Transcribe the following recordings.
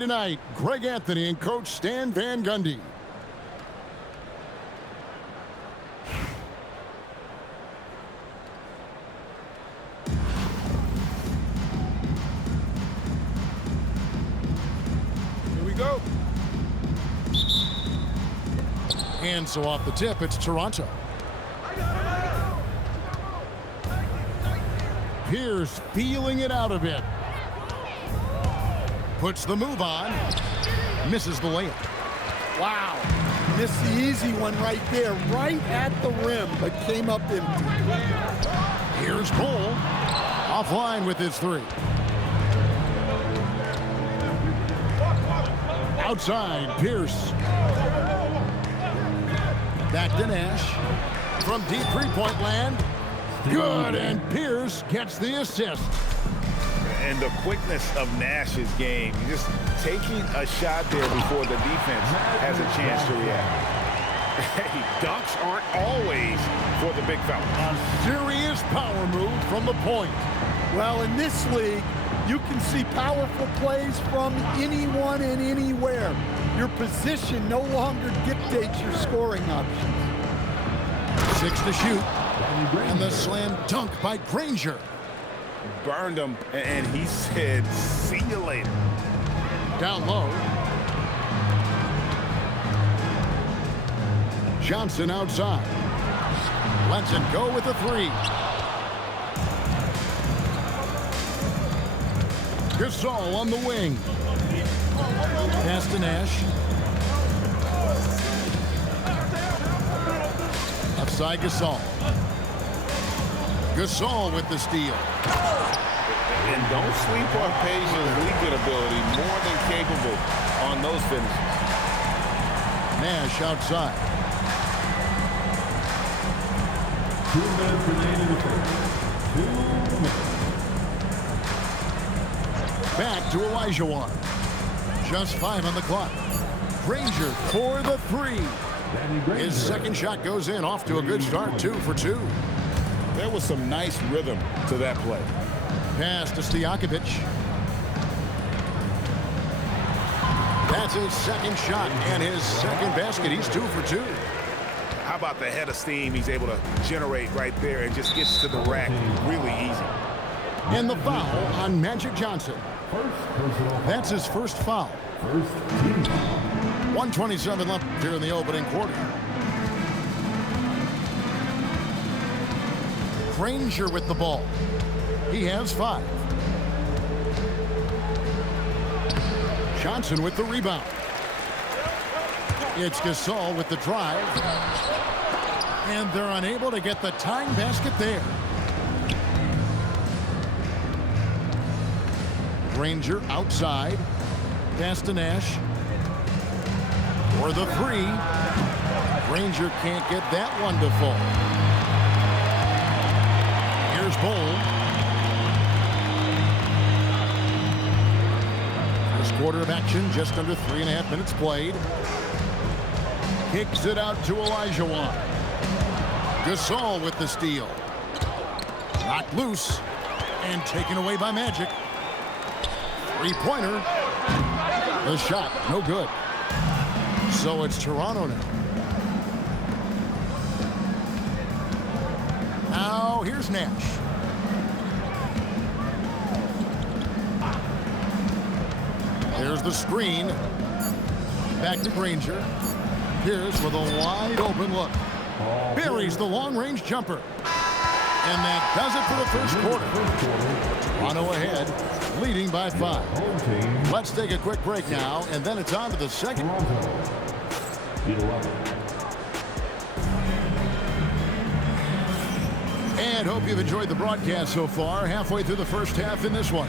Tonight, Greg Anthony and Coach Stan Van Gundy. Here we go. And so off the tip, it's Toronto. Pierce feeling it out a bit. Puts the move on. Misses the layup. Wow. Missed the easy one right there, right at the rim, but came up empty. Here's Bull. Offline with his three. Outside, Pierce. Back to Nash. From deep three-point land. Good, and Pierce gets the assist. And the quickness of Nash's game, just taking a shot there before the defense has a chance to react. Hey, dunks aren't always for the big fella. A serious power move from the point. Well, in this league, you can see powerful plays from anyone and anywhere. Your position no longer dictates your scoring options. 6 to shoot. And the slam dunk by Granger. Burned him, and he said, see you later. Down low. Johnson outside. Lets it go with a three. Gasol on the wing. Pass to Nash. Left side Gasol. Gasol with the steal. And don't sleep on Paige's leaping ability, more than capable on those finishes. Nash outside. 2 minutes remaining in the first. 2 minutes. Back to Elijah. Just 5 on the clock. Granger for the three. His second shot goes in, off to a good start, 2 for 2. There was some nice rhythm to that play. Pass to Stojakovic. That's his second shot and his second basket. He's 2 for 2. How about the head of steam he's able to generate right there and just gets to the rack really easy. And the foul on Magic Johnson. That's his first foul. 1:27 left here in the opening quarter. Granger with the ball. He has 5. Johnson with the rebound. It's Gasol with the drive. And they're unable to get the tying basket there. Granger outside. Pass to Nash. For the three. Granger can't get that one to fall. Here's Bull. First quarter of action, just under 3.5 minutes played. Kicks it out to Elijah. Gasol with the steal. Knocked loose and taken away by Magic. Three-pointer. The shot, no good. So it's Toronto now. Now here's Nash. There's the screen. Back to Granger. Pierce with a wide open look. Buries the long-range jumper. And that does it for the first quarter. Toronto ahead, leading by 5. Let's take a quick break now, and then it's on to the second. And hope you've enjoyed the broadcast so far. Halfway through the first half in this one.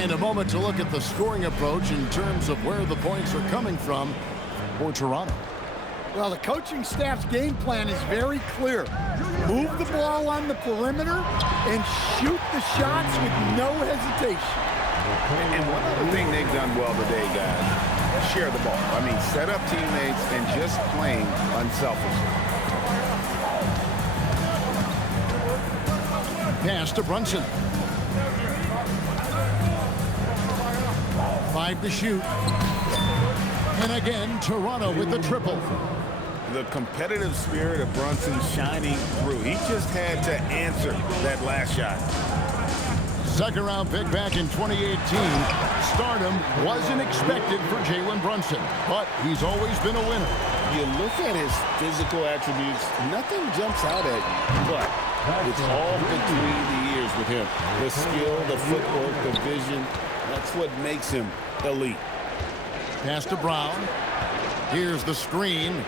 And a moment to look at the scoring approach in terms of where the points are coming from for Toronto. Well, the coaching staff's game plan is very clear. Move the ball on the perimeter and shoot the shots with no hesitation. And one other thing they've done well today, guys, share the ball. I mean, set up teammates and just playing unselfishly. Pass to Brunson. 5 to shoot. And again, Toronto with the triple. The competitive spirit of Brunson shining through. He just had to answer that last shot. Second round pick back in 2018. Stardom wasn't expected for Jalen Brunson, but he's always been a winner. You look at his physical attributes, nothing jumps out at you, but it's all between the ears with him. The skill, the footwork, the vision, that's what makes him elite. Pass to Brown. Here's the screen.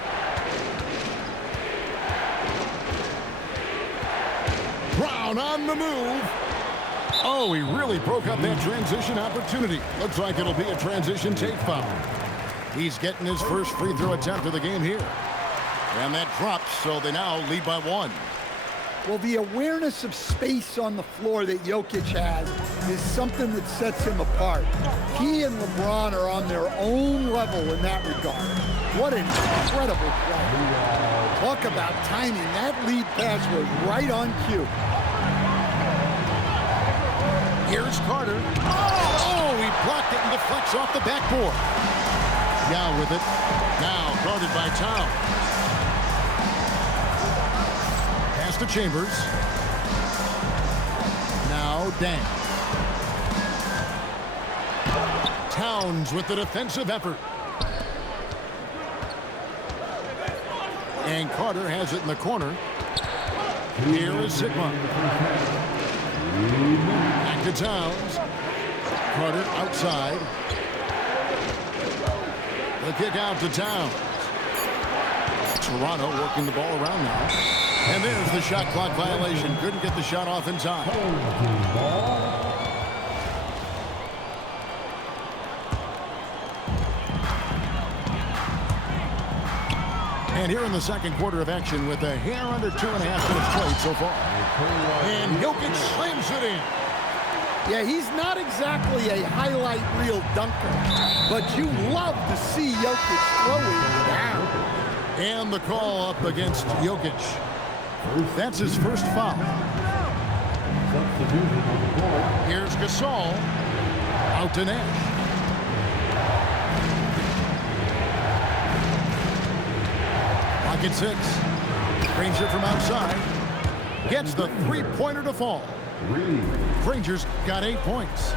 Brown on the move. Oh, he really broke up that transition opportunity. Looks like it'll be a transition take foul. He's getting his first free throw attempt of the game here. And that drops, so they now lead by 1. Well, the awareness of space on the floor that Jokic has is something that sets him apart. He and LeBron are on their own level in that regard. What an incredible play. Talk about timing. That lead pass was right on cue. Here's Carter. Oh, he blocked it and deflects off the backboard. Yao with it. Now guarded by Towns. Pass to Chambers. Now Dang. Towns with the defensive effort. And Carter has it in the corner. Here is Sigma. Back to Towns. Carter outside. The kick out to Towns. Toronto working the ball around now. And there's the shot clock violation. Couldn't get the shot off in time. And here in the second quarter of action with a hair under 2.5 minutes played so far. And Jokic slams it in. Yeah, he's not exactly a highlight reel dunker, but you love to see Jokic throwing down. And the call up against Jokic. That's his first foul. Here's Gasol. Out to Nash. Pocket 6. Granger from outside. Gets the three-pointer to fall. Granger's got 8 points.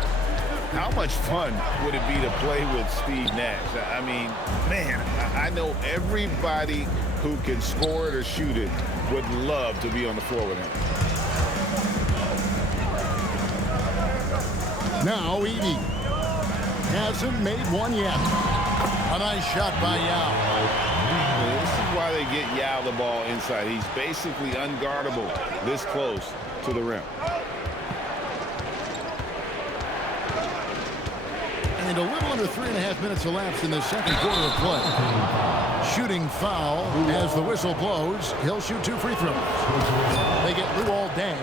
How much fun would it be to play with Steve Nash? I mean, man, I know everybody who can score it or shoot it would love to be on the floor with him. Now Edey. Hasn't made one yet. A nice shot by Yao. This is why they get Yao the ball inside. He's basically unguardable this close to the rim. And a little under 3.5 minutes elapsed in the second quarter of play. Shooting foul as the whistle blows. He'll shoot 2 free throws. They get Luol Deng.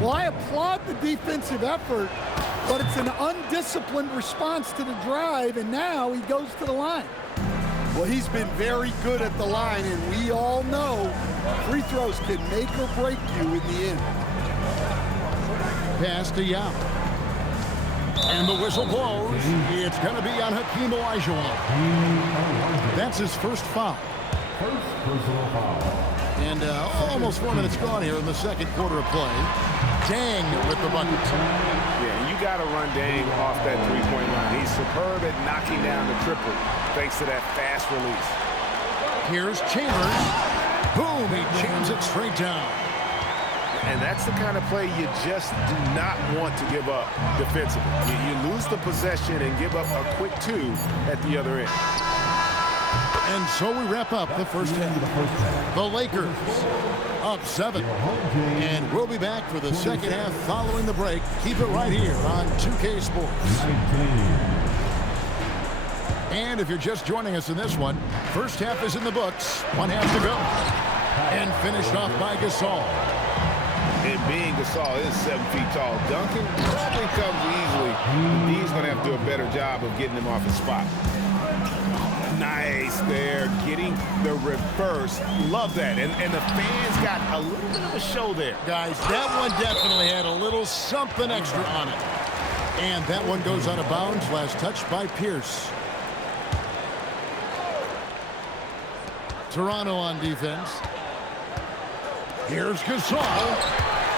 Well, I applaud the defensive effort, but it's an undisciplined response to the drive, and now he goes to the line. Well, he's been very good at the line, and we all know free throws can make or break you in the end. Pass to Yao. And the whistle blows. It's going to be on Hakeem Olajuwon. That's his first foul. And almost 4 minutes gone here in the second quarter of play. Dang with the bucket. Yeah, you got to run Dang off that three-point line. He's superb at knocking down the triple thanks to that fast release. Here's Chambers. Boom, he jams it straight down. And that's the kind of play you just do not want to give up defensively. You lose the possession and give up a quick 2 at the other end. And so we wrap up the first half. The Lakers up 7. And we'll be back for the second half following the break. Keep it right here on 2K Sports. And if you're just joining us in this one, first half is in the books. 1 half to go. And finished off by Gasol. And being Gasol is 7 feet tall. Duncan probably comes easily. He's going to have to do a better job of getting him off his spot. Nice there, getting the reverse. Love that. And the fans got a little bit of a show there. Guys, that one definitely had a little something extra on it. And that one goes out of bounds. Last touch by Pierce. Toronto on defense. Here's Gasol.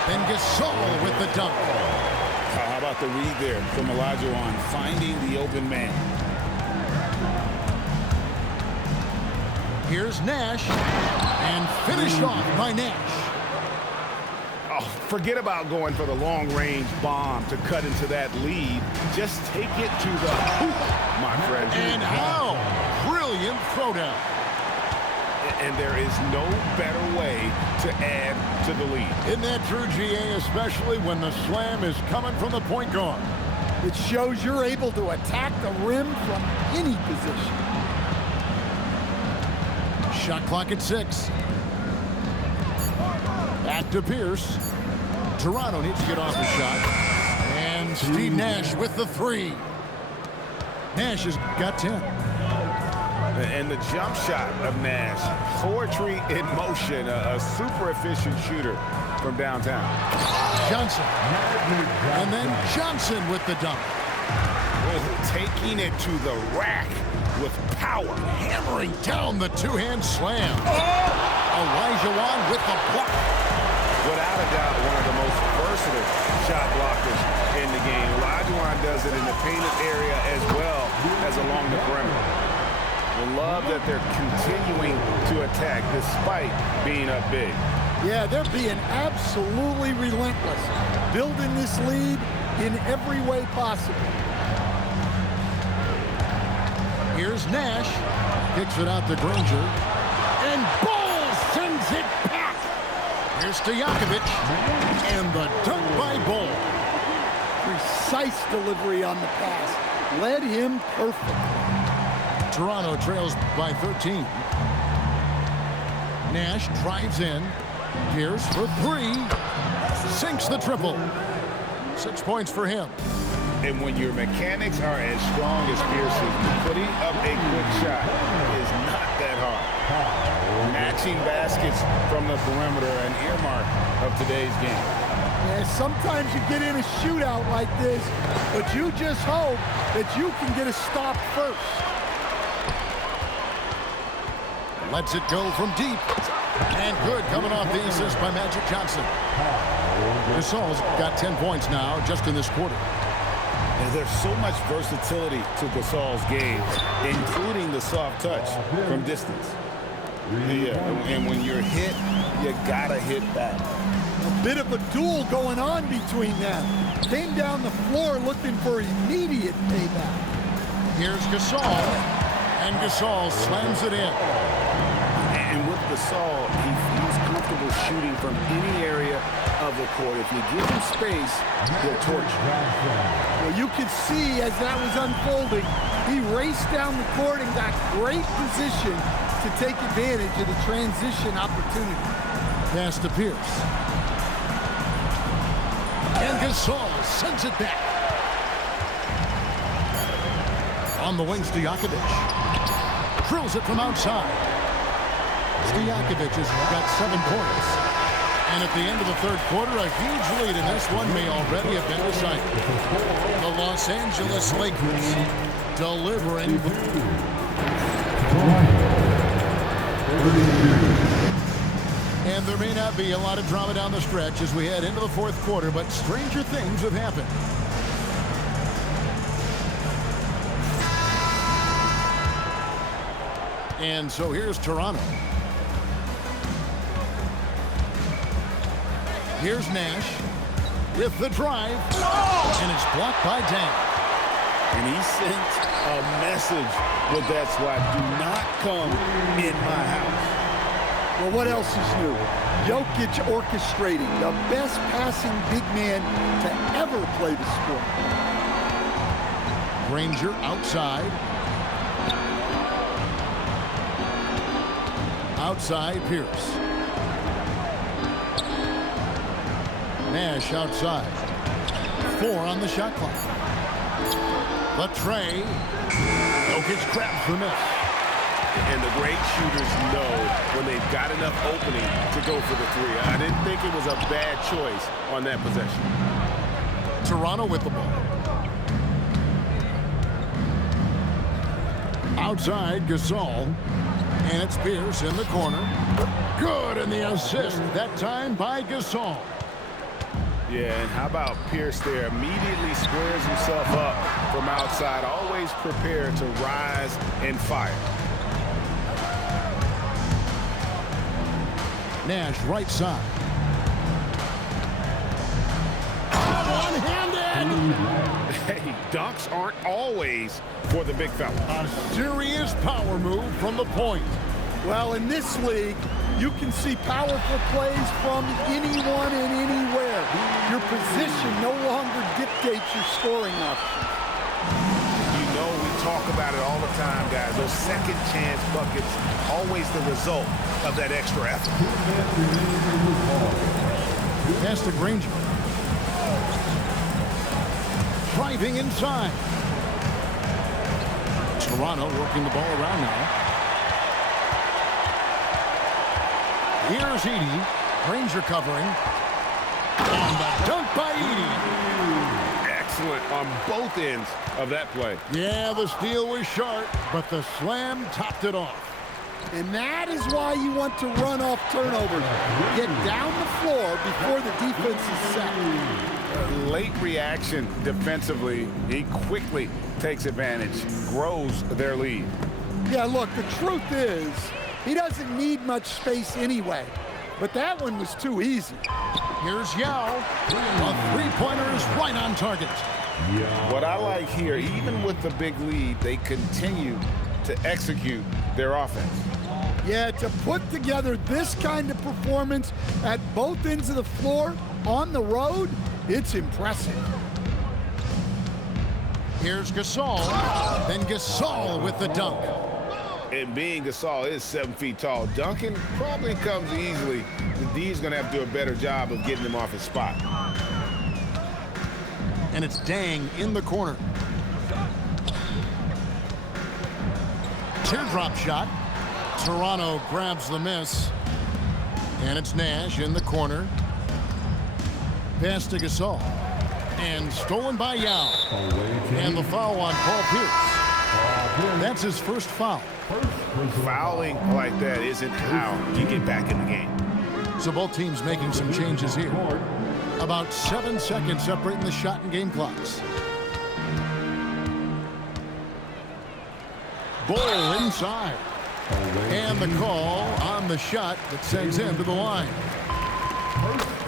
And Gasol with the dunk. How about the read there from Olajuwon, finding the open man. Here's Nash. And finished off by Nash. Oh, forget about going for the long-range bomb to cut into that lead. Just take it to the hoop, my friend. And how? Brilliant throwdown. And there is no better way to add to the lead. Isn't that true, GA, especially when the slam is coming from the point guard? It shows you're able to attack the rim from any position. Shot clock at 6. Back to Pierce. Toronto needs to get off the shot. And Steve Nash with the 3. Nash has got 10. And the jump shot of Nash, poetry in motion, a super efficient shooter from downtown. Johnson. And then Johnson with the dunk. Taking it to the rack with power. Hammering down the two-hand slam. Olajuwon with the block. Without a doubt, one of the most versatile shot blockers in the game. Olajuwon does it in the painted area as well as along the perimeter. We love that they're continuing to attack despite being up big. Yeah, they're being absolutely relentless, building this lead in every way possible. Here's Nash. Kicks it out to Granger. And Ball sends it back. Here's Stojakovic. And the dunk by Ball. Precise delivery on the pass. Led him perfectly. Toronto trails by 13. Nash drives in. Pierce for 3. Sinks the triple. 6 points for him. And when your mechanics are as strong as Pierce's, putting up a quick shot is not that hard. Matching baskets from the perimeter, an earmark of today's game. Yeah, sometimes you get in a shootout like this, but you just hope that you can get a stop first. Lets it go from deep. And good coming off the assist by Magic Johnson. Gasol's got 10 points now just in this quarter. And there's so much versatility to Gasol's game, including the soft touch from distance. Yeah, and when you're hit, you gotta hit back. A bit of a duel going on between them. Came down the floor looking for immediate payback. Here's Gasol. And Gasol slams it in. And with Gasol, he feels comfortable shooting from any area of the court. If you give him space, he'll torch you. Well, you could see as that was unfolding, he raced down the court and got great position to take advantage of the transition opportunity. Pass to Pierce. And Gasol sends it back. On the wing, Stojakovic. Drills it from outside. Stojakovic has got 7 points. And at the end of the third quarter, a huge lead in this one may already have been decided. The Los Angeles Lakers delivering. And there may not be a lot of drama down the stretch as we head into the fourth quarter, but stranger things have happened. And so here's Toronto. Here's Nash with the drive. And it's blocked by Dang. And he sent a message with that swat. Do not come in my house. Well, what else is new? Jokic orchestrating the best passing big man to ever play the sport. Granger outside. Outside, Pierce. Nash outside. 4 on the shot clock. The tray. Jokic grabs the miss. And the great shooters know when they've got enough opening to go for the 3. I didn't think it was a bad choice on that possession. Toronto with the ball. Outside, Gasol. And it's Pierce in the corner. Good, and the assist, that time by Gasol. Yeah, and how about Pierce there? Immediately squares himself up from outside, always prepared to rise and fire. Nash, right side. One-handed! Hey, dunks aren't always for the big fella. A serious power move from the point. Well, in this league, you can see powerful plays from anyone and anywhere. Your position no longer dictates your scoring options. You know, we talk about it all the time, guys. Those second chance buckets, always the result of that extra effort. Pass to Granger. Driving inside. Toronto working the ball around now. Here's Edey. Granger covering. And the dunk by Edey. Excellent on both ends of that play. Yeah, the steal was sharp, but the slam topped it off. And that is why you want to run off turnovers. Get down the floor before the defense is set. Late reaction defensively. He quickly takes advantage, grows their lead. Yeah, look, the truth is, he doesn't need much space anyway. But that one was too easy. Here's Yao. A three-pointer is right on target. What I like here, even with the big lead, they continue to execute their offense. Yeah, to put together this kind of performance at both ends of the floor on the road, it's impressive. Here's Gasol. Then Gasol with the dunk. And being Gasol is 7 feet tall, dunking probably comes easily. The D's going to have to do a better job of getting him off his spot. And it's Dang in the corner. Teardrop shot. Toronto grabs the miss. And it's Nash in the corner. Pass to Gasol. And stolen by Yao. And the foul on Paul Pierce. That's his first foul. Fouling like that isn't how you get back in the game. So both teams making some changes here. About 7 seconds separating the shot and game clocks. Bull inside. And the call on the shot that sends him to the line.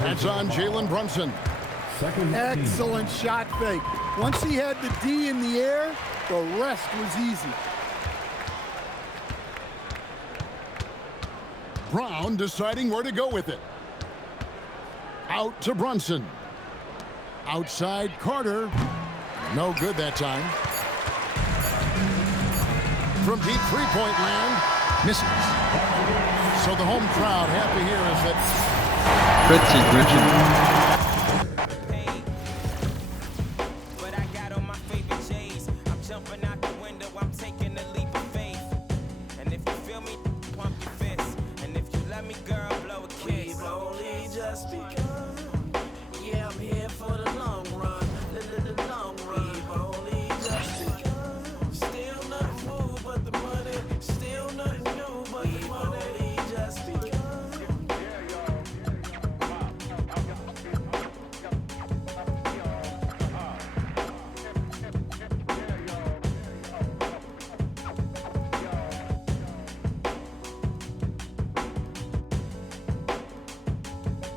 That's on Jalen Brunson. Excellent shot fake. Once he had the D in the air, the rest was easy. Brown deciding where to go with it. Out to Brunson. Outside Carter. No good that time. From deep three-point land. Misses. So the home crowd happy here is that Pretty rigid.